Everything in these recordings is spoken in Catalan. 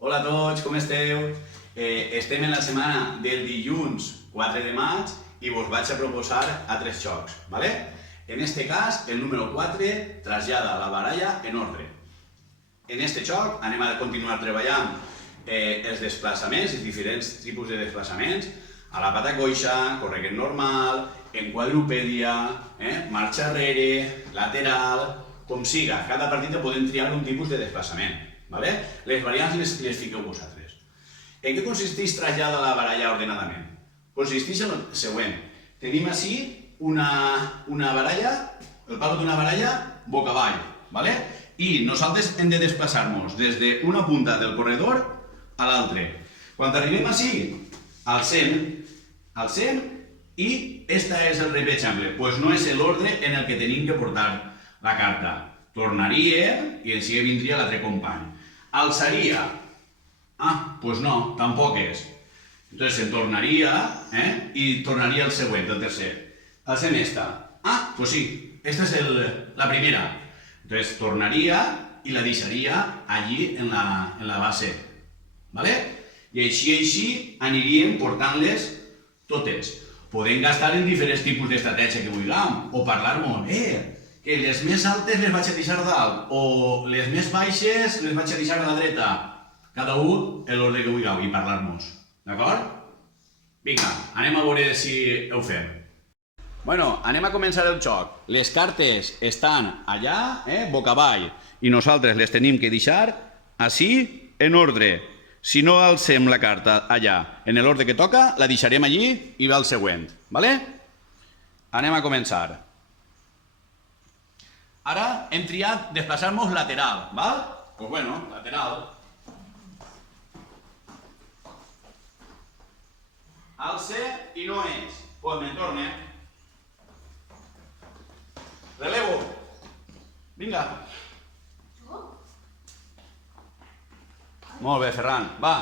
Hola a tots, com esteu? Estem en la setmana del dilluns 4 de maig i vos vaig a proposar altres jocs, ¿vale? En este cas, el número 4 trasllada la baralla en ordre. En este joc anem a continuar treballant els desplaçaments, els diferents tipus de desplaçaments, a la pata coixa, correguent normal, en quadrupèdia, marxa enrere, lateral, com siga. Cada partida podem triar un tipus de desplaçament. ¿Vale? Les variants les fiqueu vosaltres. En què consisteix traslladar la baralla ordenadament? Consisteix en el següent. Tenim així una baralla, el palo d'una baralla boca avall, ¿vale? I nosaltres hem de desplaçar-nos des d'una punta del corredor a l'altra. Quan arribem així, alcem i este és el repeixable, doncs no és l'ordre en el que tenim que portar la carta. Tornaria i així vindria l'altre company. Alçaria. Doncs no, tampoc és. Entonces se'n tornaria i tornaria el següent, el tercer. Alcem esta. Doncs sí, esta és la primera. Entonces tornaria i la deixaria allí en la base. ¿Vale? I així aniríem portant-les totes. Podem gastar en diferents tipus d'estratègia que vulguem, o parlar molt, que les més altes les vaig a deixar dalt, o les més baixes les vaig a deixar a la dreta. Cada un l'ordre que vulgueu i parlar-nos. D'acord? Vinga, anem a veure si ho fem. Bueno, anem a començar el joc. Les cartes estan allà, boca avall, i nosaltres les tenim que deixar així en ordre. Si no alcem la carta allà en l'ordre que toca, la deixarem allí i va el següent. Vale? Anem a començar. Ara hem triat desplaçar-nos lateral, val? Doncs bueno, lateral. Alce i no és. Doncs me'n torne. Relevo. Vinga. Molt bé, Ferran. Va.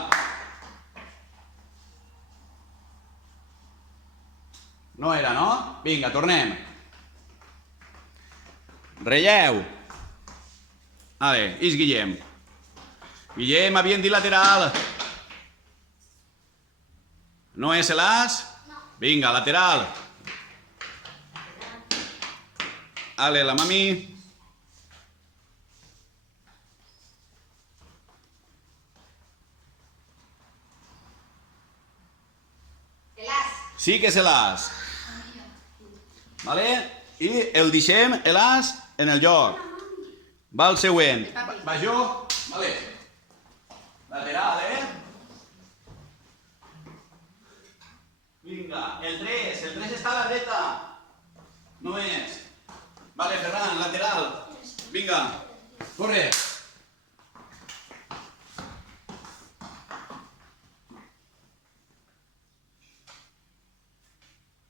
No era, no? Vinga, tornem. Relleu. Vale, és Guillem. Guillem, havien dit lateral. No és l'as? Vinga, lateral. Ale, la mami. Sí que és l'as. Vale? I el deixem l'as en el lloc. Va el següent. Va jo. Vale. Lateral, Vinga, el 3 està a la dreta. No és. Vale, Ferran, lateral. Vinga, corre.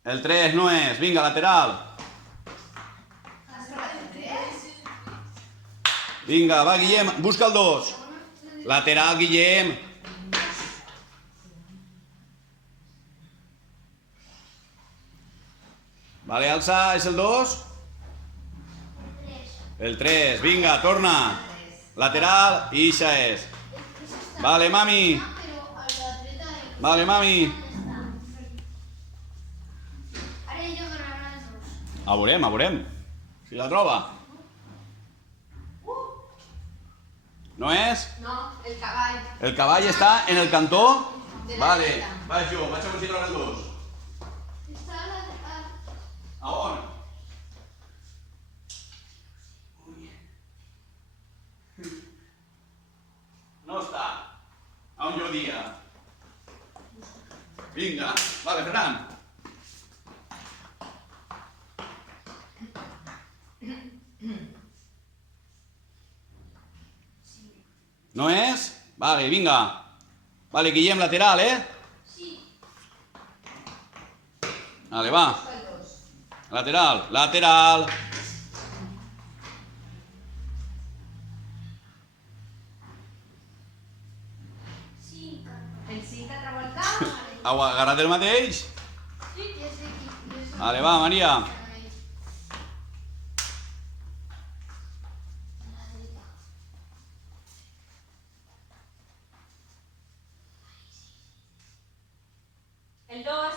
El 3 no és. Vinga, lateral. Vinga, va, Guillem, busca el 2. Lateral, Guillem. Vale, alça, és el 2? El 3, vinga, torna. Lateral, i ixa és. Vale, mami. Vale, mami. Veurem. Si la troba. No és? No, el cavall. El cavall està en el cantó? Vale, vaig jo, vaig a veure si trobo el 2. Està a la... A on? No està. A on jo dia? Vinga, vale, Ferran. No és? Vale, vinga. Vale, Guillem, lateral, Sí. Vale, va. Lateral. El 5 altra volta. Au, agarra't el mateix. Sí, ja sé. Vale, va, Maria.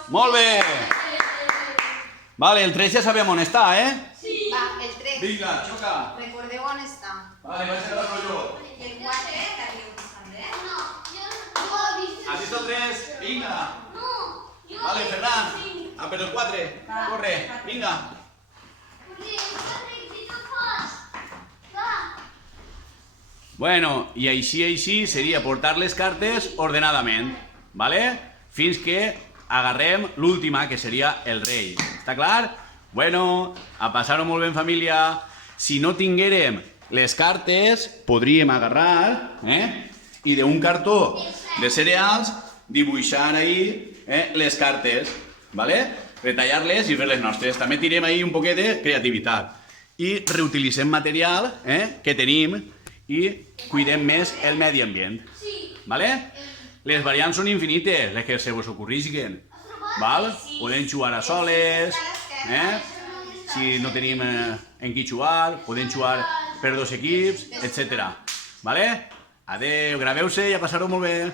Molt bé! Vale, el 3 ja sabem on està, eh? Sí. Va, el 3. Vinga, xoca! Recordeu on està. Vale, vaig a agafar jo. I el 4, l'havíeu vist també. No, yo he visto. Has vist el 3? Vinga! No, yo Vale, he Ferran. visto cinco. Ah, però el 4. Corre, vinga. Porque el cuatro existe más. Va. Bueno, i així seria portar les cartes ordenadament, ¿vale? Fins que agarrem l'última, que seria el rei. Està clar? Bueno, a passar-ho molt bé en família. Si no tinguérem les cartes, podríem agarrar i d'un cartó de cereals dibuixar ahí les cartes, ¿vale? Retallar-les i fer-les nostres. També tirem ahí un poquet de creativitat. I reutilitzem material que tenim i cuidem més el medi ambient. Sí. ¿Vale? Les variants són infinites, les que se vos ocorrisquen. Val? Podem jugar a soles, si no tenim en qui jugar, podem jugar per 2 equips, etc. Vale? Adeu, graveu-se i a passar-ho molt bé.